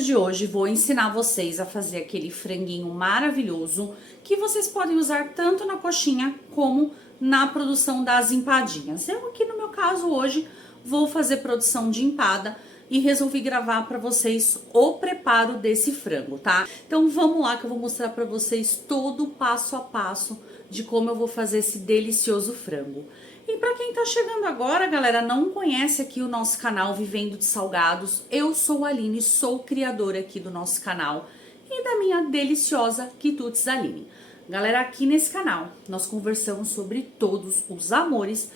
vídeo de hoje vou ensinar vocês a fazer aquele franguinho maravilhoso que vocês podem usar tanto na coxinha como na produção das empadinhas. Eu aqui no meu caso hoje vou fazer produção de empada e resolvi gravar para vocês o preparo desse frango, tá? Então vamos lá que eu vou mostrar para vocês todo o passo a passo de como eu vou fazer esse delicioso frango. E para quem tá chegando agora, galera, não conhece aqui o nosso canal Vivendo de Salgados, eu sou a Aline, sou criadora aqui do nosso canal e da minha deliciosa Quitutes Aline. Galera, aqui nesse canal nós conversamos sobre todos os amores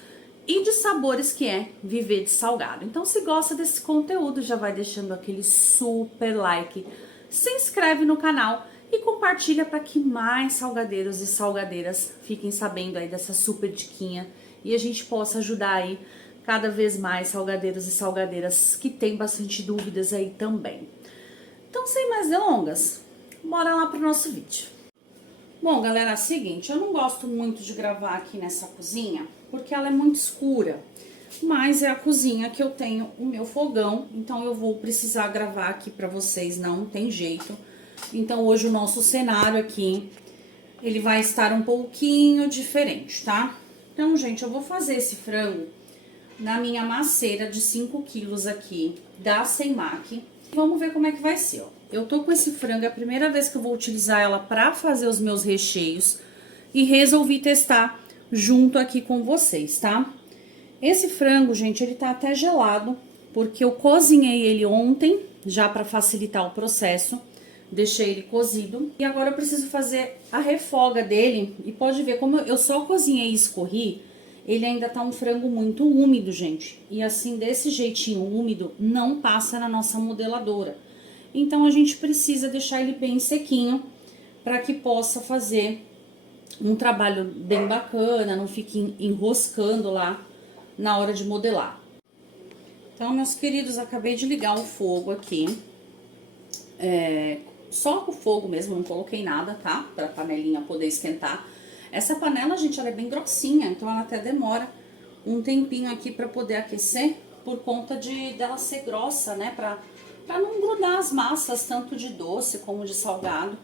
e de sabores que é viver de salgado. Então, se gosta desse conteúdo, já vai deixando aquele super like, se inscreve no canal e compartilha para que mais salgadeiros e salgadeiras fiquem sabendo aí dessa super diquinha e a gente possa ajudar aí cada vez mais salgadeiros e salgadeiras que tem bastante dúvidas aí também. Então, sem mais delongas, bora lá pro nosso vídeo. Bom, galera, é o seguinte, eu não gosto muito de gravar aqui nessa cozinha, porque ela é muito escura, mas é a cozinha que eu tenho o meu fogão, então eu vou precisar gravar aqui pra vocês, não tem jeito. Então hoje o nosso cenário aqui, ele vai estar um pouquinho diferente, tá? Então, gente, eu vou fazer esse frango na minha maceira de 5 quilos aqui, da Seimac. Vamos ver como é que vai ser, ó. Eu tô com esse frango, é a primeira vez que eu vou utilizar ela pra fazer os meus recheios e resolvi testar junto aqui com vocês, tá? Esse frango, gente, ele tá até gelado, porque eu cozinhei ele ontem, já pra facilitar o processo. Deixei ele cozido. E agora eu preciso fazer a refoga dele. E pode ver, como eu só cozinhei e escorri, ele ainda tá um frango muito úmido, gente. E assim, desse jeitinho úmido, não passa na nossa modeladora. Então, a gente precisa deixar ele bem sequinho, para que possa fazer um trabalho bem bacana, não fique enroscando lá na hora de modelar. Então, meus queridos, acabei de ligar o fogo aqui. Só com o fogo mesmo, não coloquei nada, tá? Pra panelinha poder esquentar. Essa panela, gente, ela é bem grossinha, então ela até demora um tempinho aqui pra poder aquecer, por conta dela ser grossa, né? Pra não grudar as massas, tanto de doce como de salgado.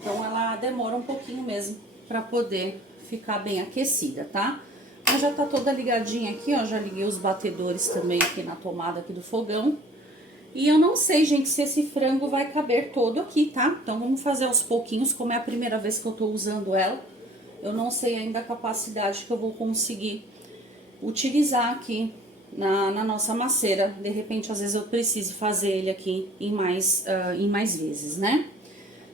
Então ela demora um pouquinho mesmo pra poder ficar bem aquecida, tá? Mas já tá toda ligadinha aqui, ó, já liguei os batedores também aqui na tomada aqui do fogão. E eu não sei, gente, se esse frango vai caber todo aqui, tá? Então, vamos fazer aos pouquinhos, como é a primeira vez que eu tô usando ela. Eu não sei ainda a capacidade que eu vou conseguir utilizar aqui na nossa maceira. De repente, às vezes eu preciso fazer ele aqui em mais vezes, né?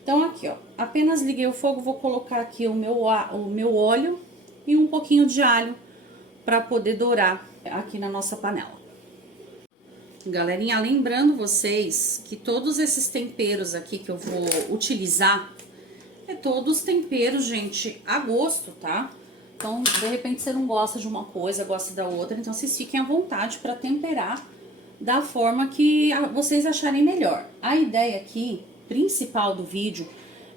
Então, aqui, ó, apenas liguei o fogo, vou colocar aqui o meu óleo e um pouquinho de alho para poder dourar aqui na nossa panela. Galerinha, lembrando vocês que todos esses temperos aqui que eu vou utilizar, todos temperos, gente, a gosto, tá? Então, de repente, você não gosta de uma coisa, gosta da outra, então vocês fiquem à vontade para temperar da forma que vocês acharem melhor. A ideia aqui, principal do vídeo,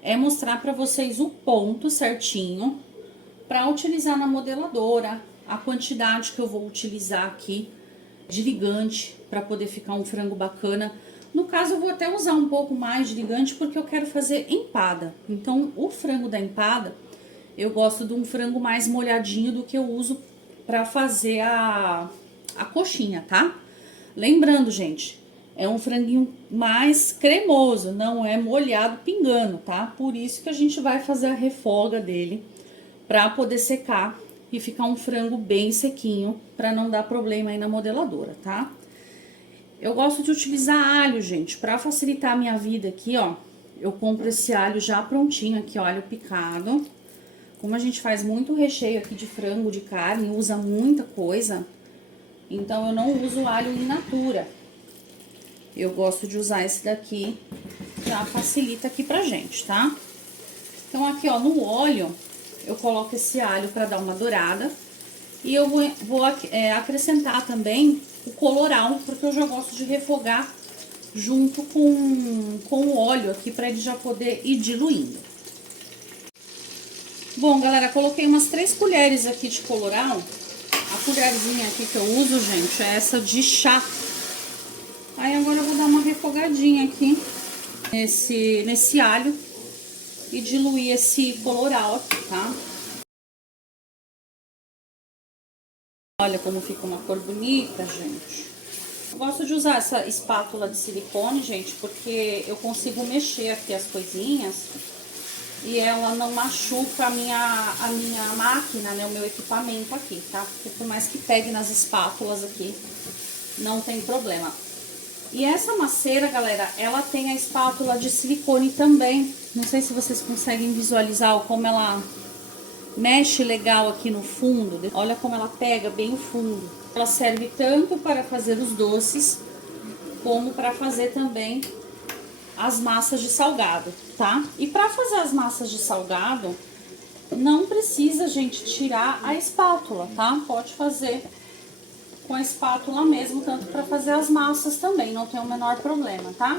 é mostrar para vocês o ponto certinho para utilizar na modeladora, a quantidade que eu vou utilizar aqui de ligante para poder ficar um frango bacana. No caso, eu vou até usar um pouco mais de ligante porque eu quero fazer empada. Então, o frango da empada, eu gosto de um frango mais molhadinho do que eu uso para fazer a coxinha, tá? Lembrando, gente, é um franguinho mais cremoso, não é molhado pingando, tá? Por isso que a gente vai fazer a refoga dele para poder secar e ficar um frango bem sequinho, para não dar problema aí na modeladora, tá? Eu gosto de utilizar alho, gente, para facilitar a minha vida aqui, ó. Eu compro esse alho já prontinho aqui, ó, alho picado. Como a gente faz muito recheio aqui de frango, de carne, usa muita coisa, então eu não uso alho in natura. Eu gosto de usar esse daqui, já facilita aqui pra gente, tá? Então aqui, ó, no óleo, eu coloco esse alho para dar uma dourada. E eu vou acrescentar também o colorau, porque eu já gosto de refogar junto com o óleo aqui, para ele já poder ir diluindo. Bom, galera, coloquei umas 3 colheres aqui de colorau. A colherzinha aqui que eu uso, gente, é essa de chá. Aí agora eu vou dar uma refogadinha aqui nesse alho e diluir esse colorau aqui, tá? Olha como fica uma cor bonita, gente. Eu gosto de usar essa espátula de silicone, gente, porque eu consigo mexer aqui as coisinhas e ela não machuca a minha máquina, né, o meu equipamento aqui, tá? Porque por mais que pegue nas espátulas aqui, não tem problema. E essa maceira, galera, ela tem a espátula de silicone também. Não sei se vocês conseguem visualizar como ela mexe legal aqui no fundo. Olha como ela pega bem o fundo. Ela serve tanto para fazer os doces, como para fazer também as massas de salgado, tá? E para fazer as massas de salgado, não precisa, gente, tirar a espátula, tá? Pode fazer com a espátula mesmo, tanto para fazer as massas também, não tem o menor problema, tá?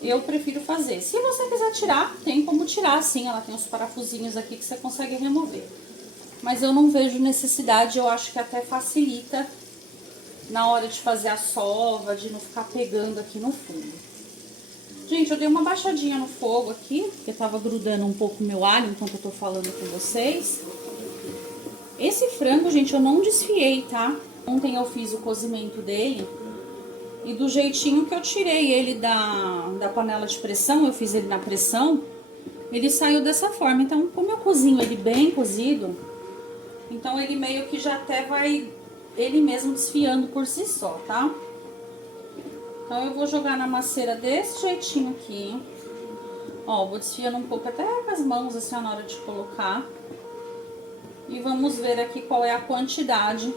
Eu prefiro fazer. Se você quiser tirar, tem como tirar, sim, ela tem uns parafusinhos aqui que você consegue remover. Mas eu não vejo necessidade, eu acho que até facilita na hora de fazer a sova, de não ficar pegando aqui no fundo. Gente, eu dei uma baixadinha no fogo aqui, porque tava grudando um pouco o meu alho enquanto eu tô falando com vocês. Esse frango, gente, eu não desfiei, tá? Ontem eu fiz o cozimento dele e do jeitinho que eu tirei ele da panela de pressão, eu fiz ele na pressão, ele saiu dessa forma. Então, como eu cozinho ele bem cozido, então ele meio que já até vai ele mesmo desfiando por si só, tá? Então eu vou jogar na maceira desse jeitinho aqui. Ó, vou desfiando um pouco até com as mãos assim na hora de colocar. E vamos ver aqui qual é a quantidade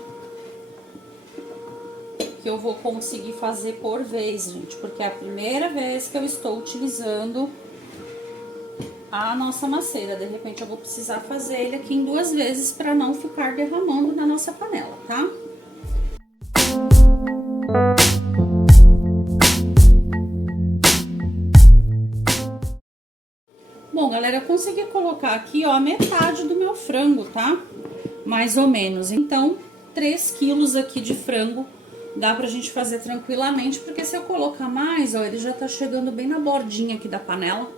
que eu vou conseguir fazer por vez, gente. Porque é a primeira vez que eu estou utilizando a nossa maceira. De repente eu vou precisar fazer ele aqui em 2 vezes para não ficar derramando na nossa panela, tá? Bom, galera, eu consegui colocar aqui, ó, a metade do meu frango, tá? Mais ou menos. Então, 3 quilos aqui de frango dá pra gente fazer tranquilamente, porque se eu colocar mais, ó, ele já tá chegando bem na bordinha aqui da panela.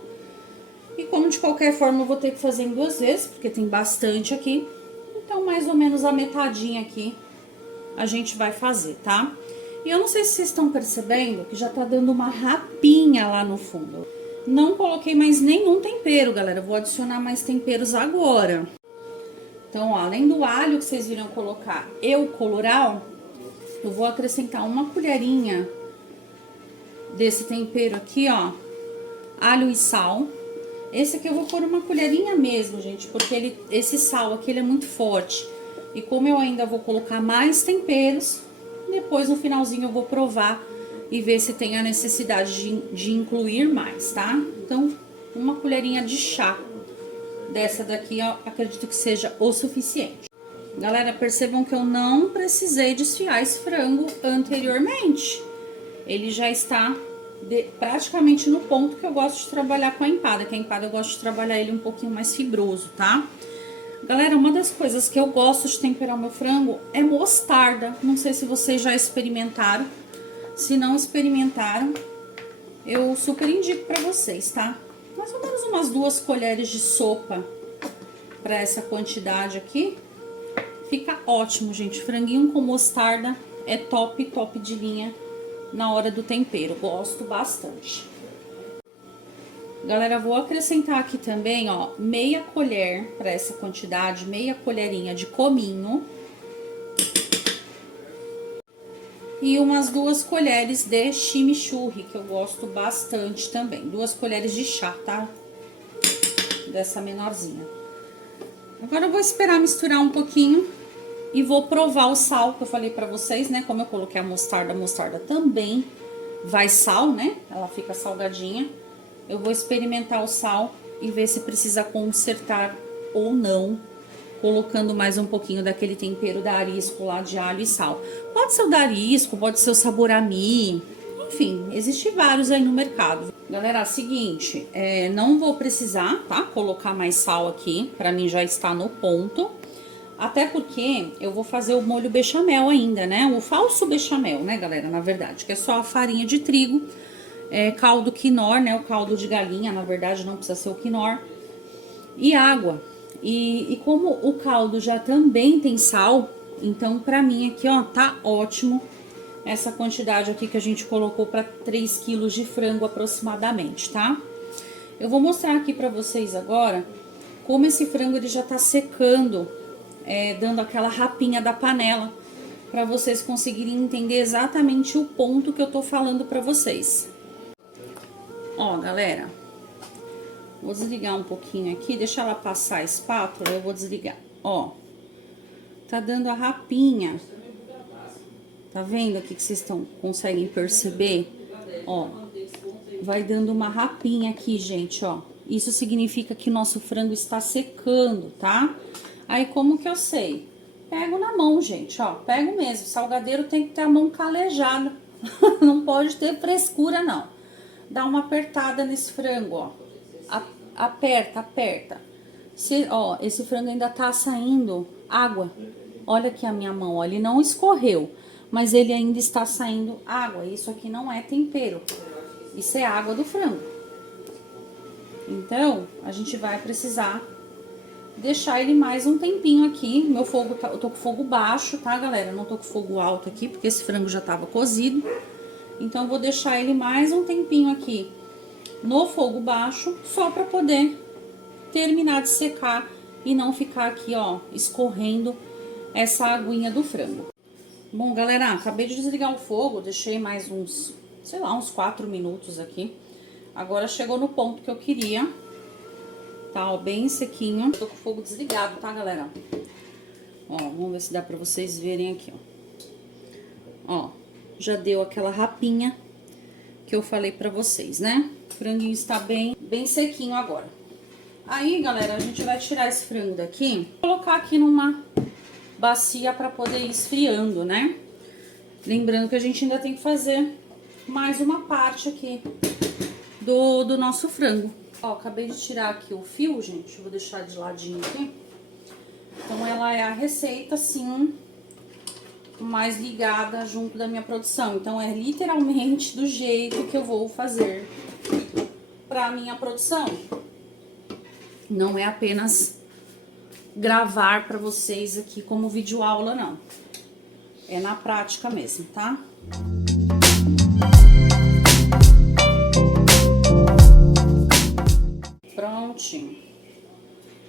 E como de qualquer forma eu vou ter que fazer em 2 vezes, porque tem bastante aqui. Então, mais ou menos a metadinha aqui a gente vai fazer, tá? E eu não sei se vocês estão percebendo que já tá dando uma rapinha lá no fundo. Não coloquei mais nenhum tempero, galera. Vou adicionar mais temperos agora. Então, ó, além do alho que vocês viram colocar e o colorau, eu vou acrescentar uma colherinha desse tempero aqui, ó. Alho e sal. Esse aqui eu vou pôr uma colherinha mesmo, gente, porque esse sal aqui ele é muito forte. E como eu ainda vou colocar mais temperos, depois no finalzinho eu vou provar e ver se tem a necessidade de incluir mais, tá? Então, uma colherinha de chá dessa daqui, eu acredito que seja o suficiente. Galera, percebam que eu não precisei desfiar esse frango anteriormente. Ele já está praticamente no ponto que eu gosto de trabalhar com a empada, que a empada eu gosto de trabalhar ele um pouquinho mais fibroso, tá? Galera, uma das coisas que eu gosto de temperar o meu frango é mostarda. Não sei se vocês já experimentaram. Se não experimentaram, eu super indico pra vocês, tá? Mais ou menos umas 2 colheres de sopa pra essa quantidade aqui. Fica ótimo, gente. Franguinho com mostarda é top, top de linha na hora do tempero. Gosto bastante. Galera, vou acrescentar aqui também, ó, meia colher pra essa quantidade, meia colherinha de cominho. E umas 2 colheres de chimichurri, que eu gosto bastante também. 2 colheres de chá, tá? Dessa menorzinha. Agora eu vou esperar misturar um pouquinho e vou provar o sal que eu falei pra vocês, né? Como eu coloquei a mostarda também vai sal, né? Ela fica salgadinha. Eu vou experimentar o sal e ver se precisa consertar ou não, colocando mais um pouquinho daquele tempero da Arisco lá de alho e sal. Pode ser o da Arisco, pode ser o Saborami, enfim, existem vários aí no mercado. Galera, é o seguinte, não vou precisar, tá, colocar mais sal aqui, pra mim já está no ponto. Até porque eu vou fazer o molho bechamel ainda, né, o falso bechamel, né, galera, na verdade, que é só a farinha de trigo caldo quinor, né? O caldo de galinha, na verdade, não precisa ser o quinor. E água. E como o caldo já também tem sal, então pra mim aqui, ó, tá ótimo essa quantidade aqui que a gente colocou para 3 quilos de frango aproximadamente, tá? Eu vou mostrar aqui pra vocês agora como esse frango ele já tá secando, dando aquela rapinha da panela, para vocês conseguirem entender exatamente o ponto que eu tô falando pra vocês. Ó, galera, vou desligar um pouquinho aqui, deixa ela passar a espátula, eu vou desligar. Ó, tá dando a rapinha. Tá vendo aqui que vocês conseguem perceber? Ó, vai dando uma rapinha aqui, gente, ó. Isso significa que o nosso frango está secando, tá? Aí, como que eu sei? Pego na mão, gente, ó. Pego mesmo. Salgadeiro tem que ter a mão calejada. Não pode ter frescura, não. Dá uma apertada nesse frango, ó. Aperta, aperta. Ó, esse frango ainda tá saindo água. Olha aqui a minha mão, ó. Ele não escorreu, mas ele ainda está saindo água. Isso aqui não é tempero. Isso é água do frango. Então, a gente vai precisar deixar ele mais um tempinho aqui. Meu fogo eu tô com fogo baixo, tá, galera? Eu não tô com fogo alto aqui, porque esse frango já tava cozido. Então, eu vou deixar ele mais um tempinho aqui no fogo baixo, só pra poder terminar de secar e não ficar aqui, ó, escorrendo essa aguinha do frango. Bom, galera, acabei de desligar o fogo, deixei mais uns, sei lá, uns 4 minutos aqui. Agora chegou no ponto que eu queria. Tá, ó, bem sequinho. Tô com o fogo desligado, tá, galera? Ó, vamos ver se dá pra vocês verem aqui, ó. Ó, já deu aquela rapinha que eu falei pra vocês, né? O franguinho está bem sequinho agora. Aí, galera, a gente vai tirar esse frango daqui, colocar aqui numa bacia pra poder ir esfriando, né? Lembrando que a gente ainda tem que fazer mais uma parte aqui do nosso frango. Ó, acabei de tirar aqui o fio, gente, vou deixar de ladinho aqui. Então, ela é a receita, assim, mais ligada junto da minha produção. Então, é literalmente do jeito que eu vou fazer pra minha produção. Não é apenas gravar pra vocês aqui como videoaula, não. É na prática mesmo, tá? Prontinho.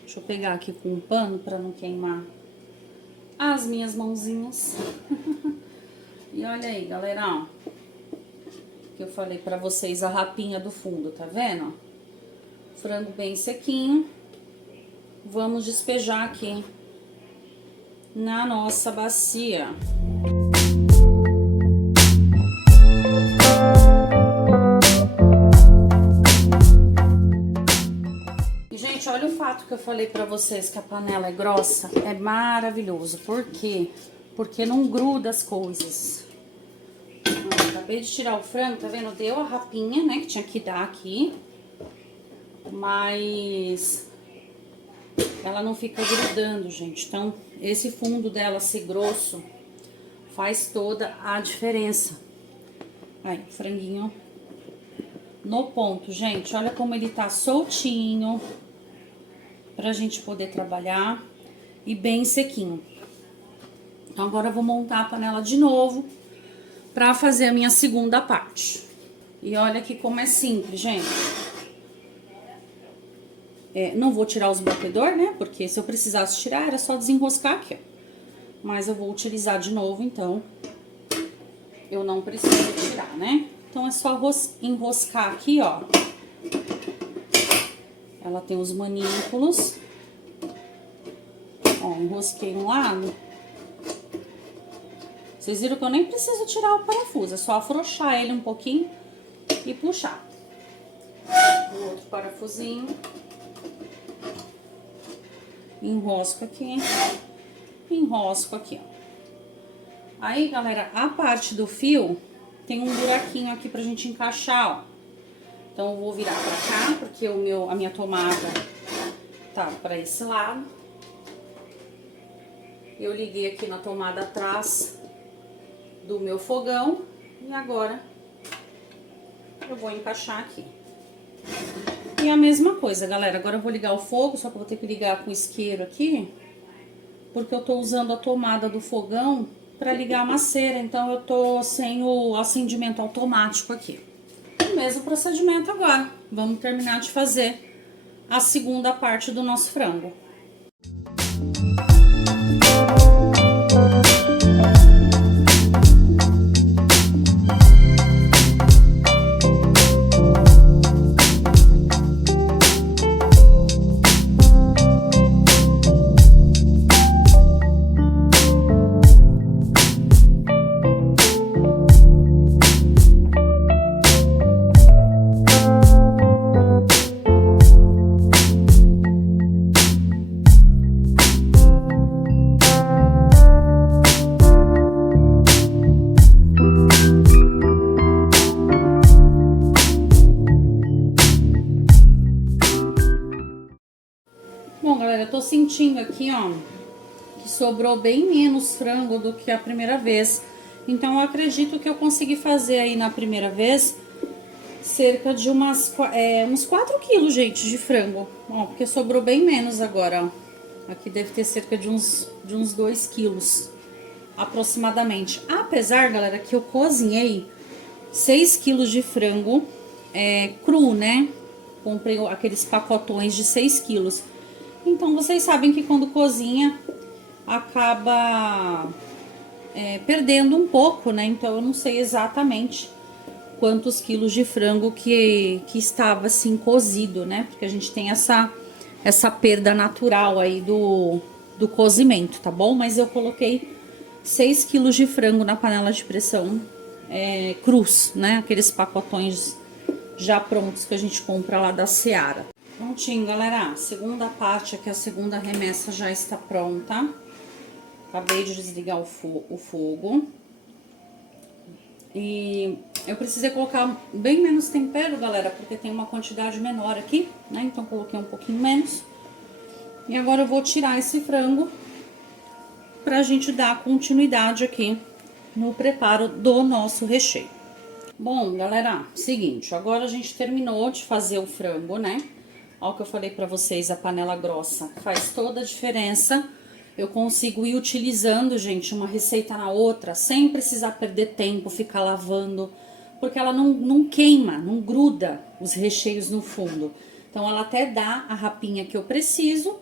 Deixa eu pegar aqui com um pano pra não queimar as minhas mãozinhas. E olha aí, galera, ó. Que eu falei pra vocês, a rapinha do fundo, tá vendo? Frango bem sequinho. Vamos despejar aqui na nossa bacia. E, gente, olha o fato que eu falei pra vocês que a panela é grossa. É maravilhoso. Por quê? Porque não gruda as coisas. Acabei de tirar o frango, tá vendo? Deu a rapinha, né, que tinha que dar aqui. Mas ela não fica grudando, gente. Então, esse fundo dela ser grosso faz toda a diferença. Aí, franguinho no ponto, gente. Olha como ele tá soltinho pra gente poder trabalhar e bem sequinho. Então, agora eu vou montar a panela de novo pra fazer a minha segunda parte. E olha aqui como é simples, gente. Não vou tirar os batedor, né? Porque se eu precisasse tirar, era só desenroscar aqui, ó. Mas eu vou utilizar de novo, então eu não preciso tirar, né? Então é só enroscar aqui, ó. Ela tem os manípulos. Ó, enrosquei um lado. Vocês viram que eu nem preciso tirar o parafuso, é só afrouxar ele um pouquinho e puxar. O outro parafusinho. Enrosco aqui. Enrosco aqui, ó. Aí, galera, a parte do fio tem um buraquinho aqui pra gente encaixar, ó. Então, eu vou virar pra cá, porque a minha tomada tá pra esse lado. Eu liguei aqui na tomada atrás do meu fogão. E agora, eu vou encaixar aqui. E a mesma coisa, galera, agora eu vou ligar o fogo, só que eu vou ter que ligar com o isqueiro aqui, porque eu tô usando a tomada do fogão para ligar a maceira, então eu tô sem o acendimento automático aqui. O mesmo procedimento agora, vamos terminar de fazer a segunda parte do nosso frango. Bom, galera, eu tô sentindo aqui, ó, que sobrou bem menos frango do que a primeira vez. Então, eu acredito que eu consegui fazer aí na primeira vez cerca de uns 4 quilos, gente, de frango. Ó, porque sobrou bem menos agora, ó. Aqui deve ter cerca de uns 2 quilos, aproximadamente. Apesar, galera, que eu cozinhei 6 quilos de frango cru, né? Comprei aqueles pacotões de 6 quilos. Então, vocês sabem que quando cozinha, acaba perdendo um pouco, né? Então, eu não sei exatamente quantos quilos de frango que estava, assim, cozido, né? Porque a gente tem essa perda natural aí do cozimento, tá bom? Mas eu coloquei 6 quilos de frango na panela de pressão crus, né? Aqueles pacotões já prontos que a gente compra lá da Seara. Prontinho, galera, segunda parte aqui, a segunda remessa já está pronta. Acabei de desligar o fogo. E eu precisei colocar bem menos tempero, galera, porque tem uma quantidade menor aqui, né? Então coloquei um pouquinho menos. E agora eu vou tirar esse frango pra gente dar continuidade aqui no preparo do nosso recheio. Bom, galera, seguinte, agora a gente terminou de fazer o frango, né? Olha o que eu falei pra vocês, a panela grossa faz toda a diferença. Eu consigo ir utilizando, gente, uma receita na outra, sem precisar perder tempo, ficar lavando, porque ela não queima, não gruda os recheios no fundo. Então, ela até dá a rapinha que eu preciso,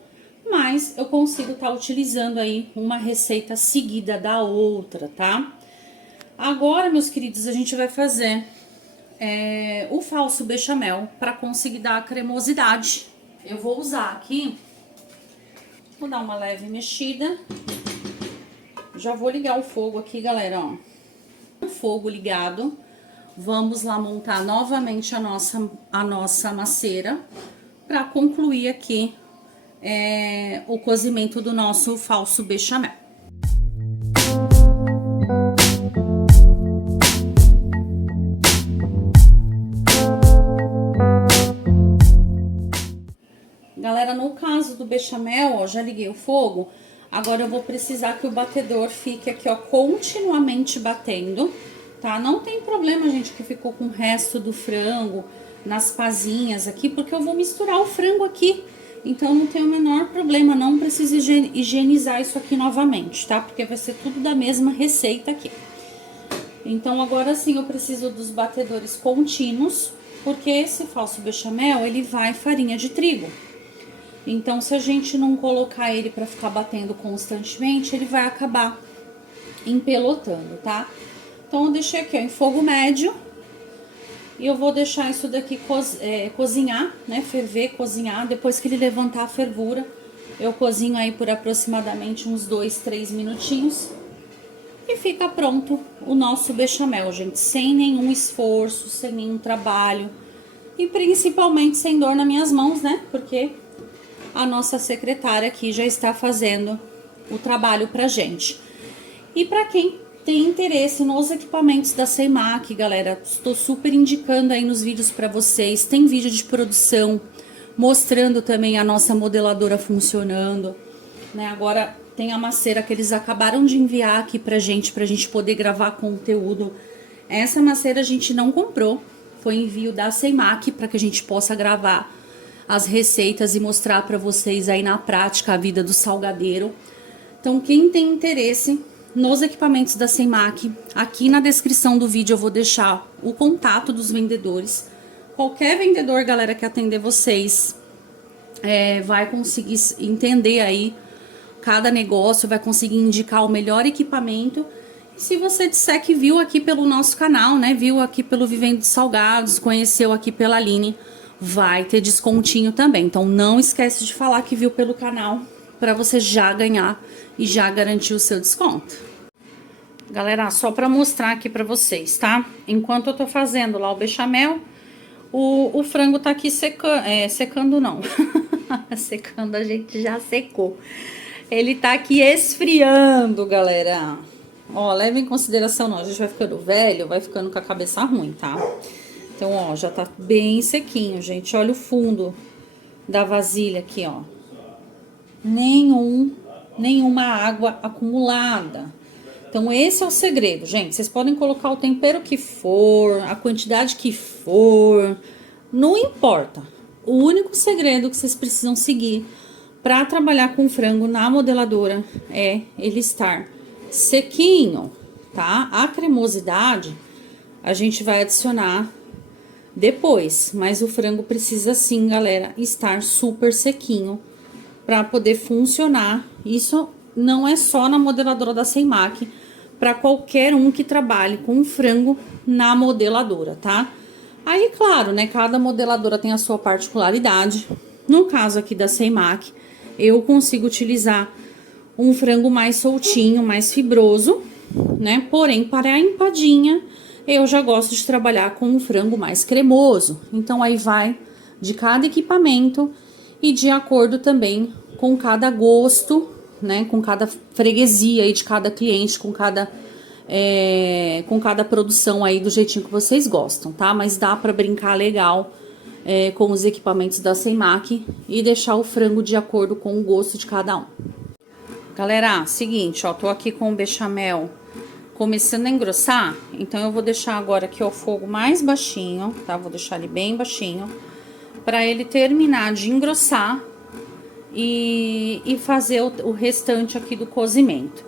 mas eu consigo estar utilizando aí uma receita seguida da outra, tá? Agora, meus queridos, a gente vai fazer o falso bechamel para conseguir dar a cremosidade. Eu vou usar aqui, vou dar uma leve mexida. Já vou ligar o fogo aqui, galera, ó. O fogo ligado. Vamos lá montar novamente a nossa maceira para concluir aqui o cozimento do nosso falso bechamel. Galera, no caso do bechamel, ó, já liguei o fogo. Agora eu vou precisar que o batedor fique aqui, ó, continuamente batendo, tá? Não tem problema, gente, que ficou com o resto do frango nas pazinhas aqui, porque eu vou misturar o frango aqui. Então, não tem o menor problema, não precisa higienizar isso aqui novamente, tá? Porque vai ser tudo da mesma receita aqui. Então, agora sim, eu preciso dos batedores contínuos, porque esse falso bechamel, ele vai farinha de trigo. Então, se a gente não colocar ele para ficar batendo constantemente, ele vai acabar empelotando, tá? Então, eu deixei aqui, ó, em fogo médio. E eu vou deixar isso daqui cozinhar, né? Ferver, cozinhar. Depois que ele levantar a fervura, eu cozinho aí por aproximadamente uns 2, 3 minutinhos. E fica pronto o nosso bechamel, gente. Sem nenhum esforço, sem nenhum trabalho. E principalmente sem dor nas minhas mãos, né? Porque a nossa secretária aqui já está fazendo o trabalho pra gente. E pra quem tem interesse nos equipamentos da Seimac, galera, estou super indicando aí nos vídeos pra vocês. Tem vídeo de produção mostrando também a nossa modeladora funcionando, né? Agora tem a maceira que eles acabaram de enviar aqui pra gente poder gravar conteúdo. Essa maceira a gente não comprou, foi envio da Seimac para que a gente possa gravar as receitas e mostrar para vocês aí na prática a vida do salgadeiro. Então, quem tem interesse nos equipamentos da Seimac, aqui na descrição do vídeo eu vou deixar o contato dos vendedores. Qualquer vendedor, galera, que atender vocês, vai conseguir entender aí cada negócio, vai conseguir indicar o melhor equipamento. E se você disser que viu aqui pelo nosso canal, né, viu aqui pelo Vivendo Salgados, conheceu aqui pela Aline, vai ter descontinho também. Então não esquece de falar que viu pelo canal para você já ganhar e já garantir o seu desconto. Galera, só para mostrar aqui para vocês, tá? Enquanto eu tô fazendo lá o bechamel, o frango tá aqui secando, secando não, secando a gente já secou. Ele tá aqui esfriando, galera. Ó, leva em consideração, não, a gente vai ficando velho, vai ficando com a cabeça ruim, tá? Então, ó, já tá bem sequinho, gente. Olha o fundo da vasilha aqui, ó. Nenhuma água acumulada. Então, esse é o segredo, gente. Vocês podem colocar o tempero que for, a quantidade que for, não importa. O único segredo que vocês precisam seguir para trabalhar com frango na modeladora é ele estar sequinho, tá? A cremosidade a gente vai adicionar depois, mas o frango precisa sim, galera, estar super sequinho para poder funcionar. Isso não é só na modeladora da Seimac, para qualquer um que trabalhe com frango na modeladora, tá? Aí, claro, né, cada modeladora tem a sua particularidade. No caso aqui da Seimac, eu consigo utilizar um frango mais soltinho, mais fibroso, né? Porém, para a empadinha, eu já gosto de trabalhar com um frango mais cremoso. Então, aí vai de cada equipamento e de acordo também com cada gosto, né? Com cada freguesia aí de cada cliente, com cada produção aí do jeitinho que vocês gostam, tá? Mas dá para brincar legal com os equipamentos da Seimac e deixar o frango de acordo com o gosto de cada um. Galera, seguinte, ó, tô aqui com o bechamel começando a engrossar, então eu vou deixar agora aqui o fogo mais baixinho, tá? Vou deixar ele bem baixinho, para ele terminar de engrossar e fazer o restante aqui do cozimento.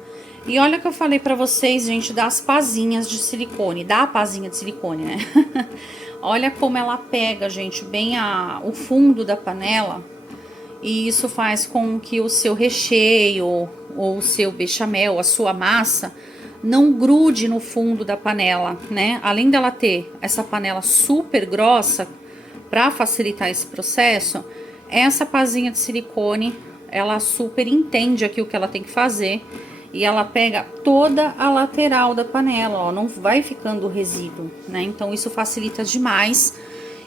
E olha que eu falei pra vocês, gente, das pazinhas de silicone, da pazinha de silicone, né? Olha como ela pega, gente, bem o fundo da panela, e isso faz com que o seu recheio ou o seu bechamel, a sua massa, não grude no fundo da panela, né? Além dela ter essa panela super grossa, para facilitar esse processo, essa pazinha de silicone, ela super entende aqui o que ela tem que fazer e ela pega toda a lateral da panela, ó, não vai ficando resíduo, né? Então isso facilita demais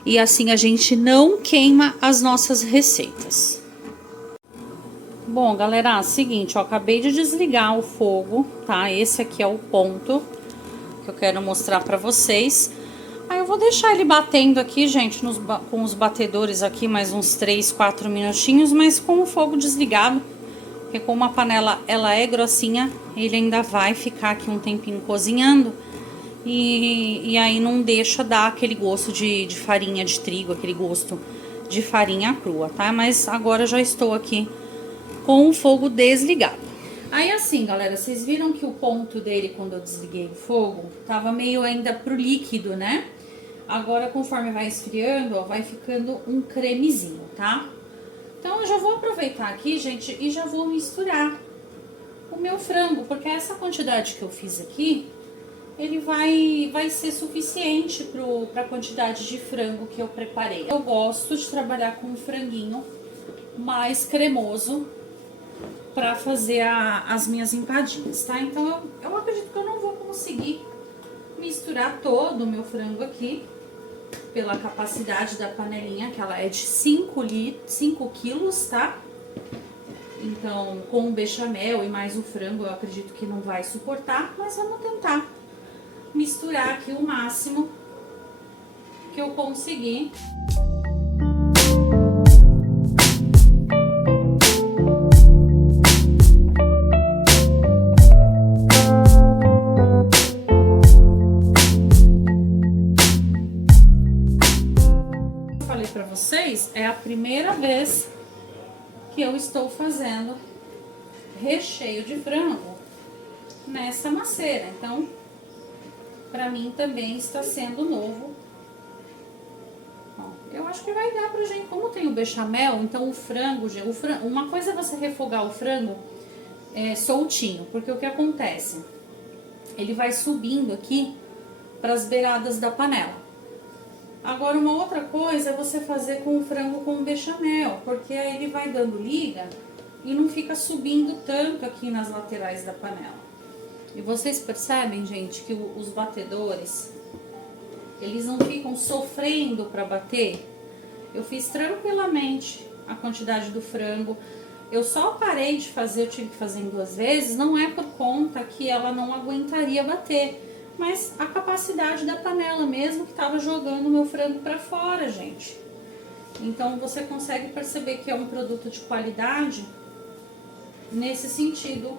e assim a gente não queima as nossas receitas. Bom, galera, seguinte, ó, acabei de desligar o fogo, tá? Esse aqui é o ponto que eu quero mostrar pra vocês. Aí eu vou deixar ele batendo aqui, gente, com os batedores aqui mais uns 3, 4 minutinhos, mas com o fogo desligado, porque como a panela ela é grossinha, ele ainda vai ficar aqui um tempinho cozinhando e aí não deixa dar aquele gosto de farinha de trigo, aquele gosto de farinha crua, tá? Mas agora eu já estou aqui com o fogo desligado. Aí assim, galera, vocês viram que o ponto dele, quando eu desliguei o fogo, tava meio ainda pro líquido, né? Agora, conforme vai esfriando, ó, vai ficando um cremezinho, tá? Então, eu já vou aproveitar aqui, gente, e já vou misturar o meu frango, porque essa quantidade que eu fiz aqui, ele vai ser suficiente pra quantidade de frango que eu preparei. Eu gosto de trabalhar com um franguinho mais cremoso para fazer as minhas empadinhas, tá? Então, eu acredito que eu não vou conseguir misturar todo o meu frango aqui, pela capacidade da panelinha, que ela é de 5 quilos, tá? Então, com o bechamel e mais o frango, eu acredito que não vai suportar, mas vamos tentar misturar aqui o máximo que eu conseguir. falei pra vocês, é a primeira vez que eu estou fazendo recheio de frango nessa maceira. Então, pra mim também está sendo novo. Ó, eu acho que vai dar pra gente, como tem o bechamel, então o frango, uma coisa é você refogar o frango soltinho, porque o que acontece? Ele vai subindo aqui para as beiradas da panela. Agora, uma outra coisa é você fazer com o frango com bechamel, porque aí ele vai dando liga e não fica subindo tanto aqui nas laterais da panela. E vocês percebem, gente, que os batedores, eles não ficam sofrendo para bater? Eu fiz tranquilamente a quantidade do frango. Eu só parei de fazer, eu tive que fazer em 2 vezes, não é por conta que ela não aguentaria bater, mas a capacidade da panela mesmo que tava jogando o meu frango para fora, gente. Então você consegue perceber que é um produto de qualidade nesse sentido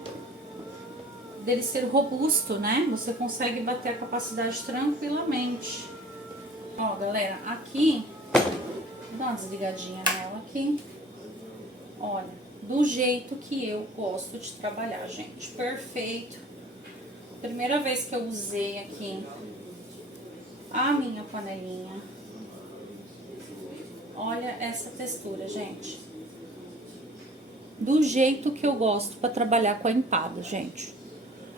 dele ser robusto, né? Você consegue bater a capacidade tranquilamente. Ó, galera, aqui, vou dar uma desligadinha nela aqui. Olha, do jeito que eu gosto de trabalhar, gente. Perfeito. Primeira vez que eu usei aqui a minha panelinha. Olha essa textura, gente. Do jeito que eu gosto para trabalhar com a empada, gente.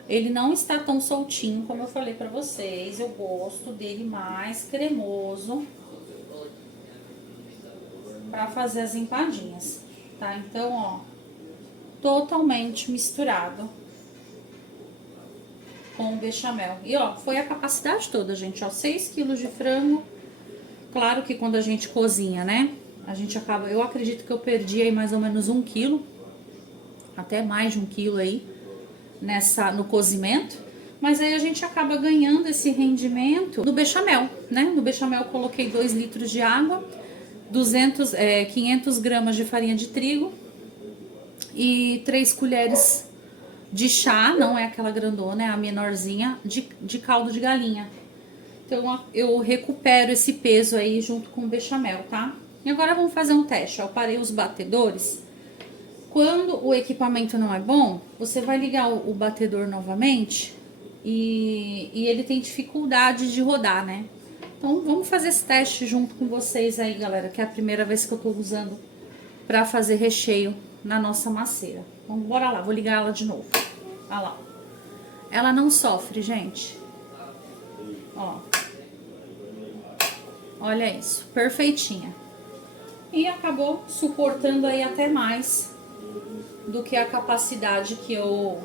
Ele não está tão soltinho como eu falei pra vocês. Eu gosto dele mais cremoso para fazer as empadinhas, tá? Então, ó, totalmente misturado com o bechamel. E ó, foi a capacidade toda, gente, ó, 6 quilos de frango. Claro que quando a gente cozinha, né, a gente acaba, eu acredito que eu perdi aí mais ou menos 1 quilo, até mais de 1 quilo aí, no cozimento. Mas aí a gente acaba ganhando esse rendimento no bechamel, né? No bechamel eu coloquei 2 litros de água, 500 gramas de farinha de trigo e 3 colheres de chá, não é aquela grandona, é a menorzinha, de caldo de galinha. Então eu recupero esse peso aí junto com o bechamel, tá? E agora vamos fazer um teste, ó. Eu parei os batedores. Quando o equipamento não é bom, você vai ligar o batedor novamente e ele tem dificuldade de rodar, né? Então vamos fazer esse teste junto com vocês aí, galera, que é a primeira vez que eu tô usando pra fazer recheio na nossa maceira. Então bora lá, vou ligar ela de novo. Olha lá. Ela não sofre, gente. Ó. Olha isso, perfeitinha. E acabou suportando aí até mais do que a capacidade que eu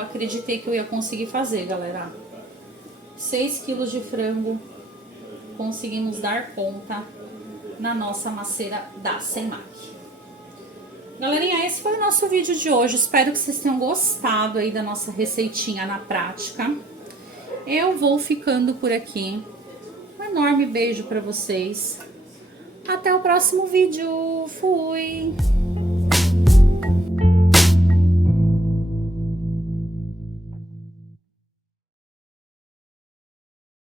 acreditei que eu ia conseguir fazer, galera. 6 quilos de frango conseguimos dar conta na nossa maceira da Semac. Galerinha, esse foi o nosso vídeo de hoje. Espero que vocês tenham gostado aí da nossa receitinha na prática. Eu vou ficando por aqui. Um enorme beijo pra vocês. Até o próximo vídeo. Fui!